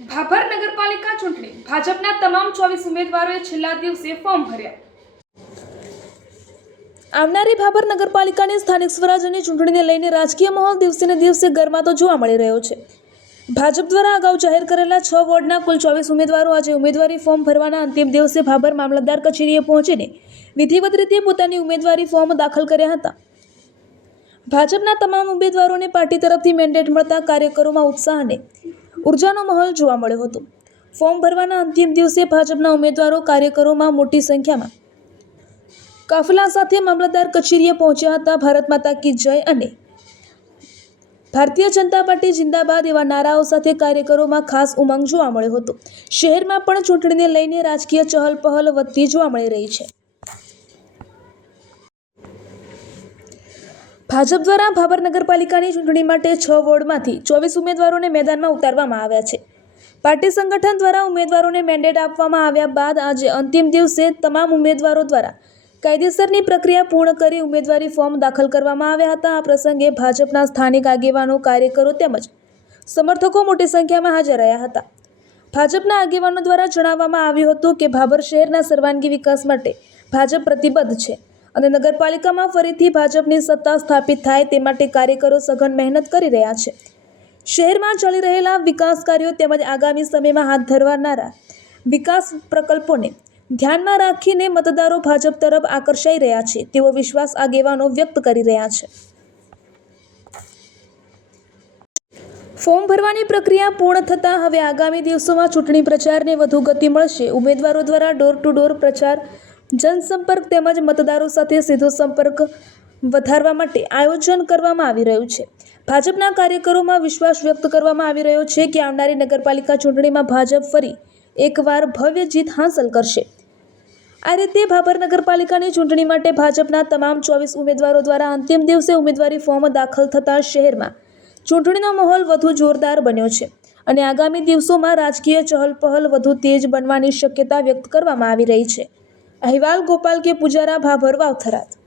ભાભર નગરપાલિકા ચૂંટણી ભાજપના તમામ 24 ઉમેદવારોએ છેલ્લા દિવસે ફોર્મ ભર્યા। આવનારી ભાભર નગરપાલિકાની સ્થાનિક સ્વરાજ્યની ચૂંટણીને લઈને રાજકીય માહોલ દિવસે ને દિવસે ગરમાતો જોવા મળી રહ્યો છે। ભાજપ દ્વારા અગાઉ જાહેર કરેલા 6 વોર્ડના કુલ 24 ઉમેદવારો આજે ઉમેદવારી ફોર્મ ભરવાના અંતિમ દિવસે ભાભર મામલતદાર કચેરીએ પહોંચીને વિધિવત રીતે પોતાની ઉમેદવારી ફોર્મ દાખલ કર્યા હતા। ભાજપના તમામ ઉમેદવારોને પાર્ટી તરફથી મેન્ડેટ મળતા કાર્યકરોમાં ઉત્સાહ અને ઉર્જાનો માહોલ જોવા મળ્યો હતો। ફોર્મ ભરવાના અંતિમ દિવસે ભાજપના ઉમેદવારો કાર્યકરોમાં મોટી સંખ્યામાં કાફલા સાથે મામલતદાર કચેરીએ પહોંચ્યા હતા। ભારત માતા કી જય અને ભારતીય જનતા પાર્ટી જિંદાબાદ એવા નારાઓ સાથે કાર્યકરોમાં ખાસ ઉમંગ જોવા મળ્યો હતો। શહેરમાં પણ ચૂંટણીને લઈને રાજકીય ચહલપહલ વધતી જોવા મળી રહી છે। ભાજપ દ્વારા ભાભર નગરપાલિકાની ચૂંટણી માટે 6 વોર્ડમાંથી 24 ઉમેદવારોને મેદાનમાં ઉતારવામાં આવ્યા છે। પાર્ટી સંગઠન દ્વારા ઉમેદવારોને મેન્ડેટ આપવામાં આવ્યા બાદ આજે અંતિમ દિવસે તમામ ઉમેદવારો દ્વારા કાયદેસરની પ્રક્રિયા પૂર્ણ કરી ઉમેદવારી ફોર્મ દાખલ કરવામાં આવ્યા હતા। આ પ્રસંગે ભાજપના સ્થાનિક આગેવાનો, કાર્યકરો તેમજ સમર્થકો મોટી સંખ્યામાં હાજર રહ્યા હતા। ભાજપના આગેવાનો દ્વારા જણાવવામાં આવ્યું હતું કે ભાભર શહેરના સર્વાંગી વિકાસ માટે ભાજપ પ્રતિબદ્ધ છે અને નગરપાલિકામાં ફરીથી ભાજપની સત્તા સ્થાપિત થાય તે માટે કાર્યકરો સઘન મહેનત કરી રહ્યા છે। શહેરમાં ચાલી રહેલા વિકાસ કાર્યો તેમજ આગામી સમયમાં હાથ ધરવાના વિકાસ પ્રકલ્પોને ધ્યાનમાં રાખીને મતદારો ભાજપ તરફ આકર્ષાઈ રહ્યા છે તેવો વિશ્વાસ આગેવાનો વ્યક્ત કરી રહ્યા છે। ફોર્મ ભરવાની પ્રક્રિયા પૂર્ણ થતાં હવે આગામી દિવસોમાં ચૂંટણી પ્રચારને વધુ ગતિ મળશે। ઉમેદવારો દ્વારા ડોર ટુ ડોર પ્રચાર, જનસંપર્ક તેમજ મતદારો સાથે સીધો સંપર્ક વધારવા માટે આયોજન કરવામાં આવી રહ્યું છે। ભાજપના કાર્યકરોમાં વિશ્વાસ વ્યક્ત કરવામાં આવી રહ્યો છે કે આવનારી નગરપાલિકા ચૂંટણીમાં ભાજપ ફરી એકવાર ભવ્ય જીત હાંસલ કરશે। આ રીતે ભાભર નગરપાલિકાની ચૂંટણી માટે ભાજપના તમામ 24 ઉમેદવારો દ્વારા અંતિમ દિવસે ઉમેદવારી ફોર્મ દાખલ થતાં શહેરમાં ચૂંટણીનો માહોલ વધુ જોરદાર બન્યો છે અને આગામી દિવસોમાં રાજકીય ચહલપહલ વધુ તેજ બનવાની શક્યતા વ્યક્ત કરવામાં આવી રહી છે। અહેવાલ ગોપાલ કે પુજારા, ભાભર, વાવથરાદ।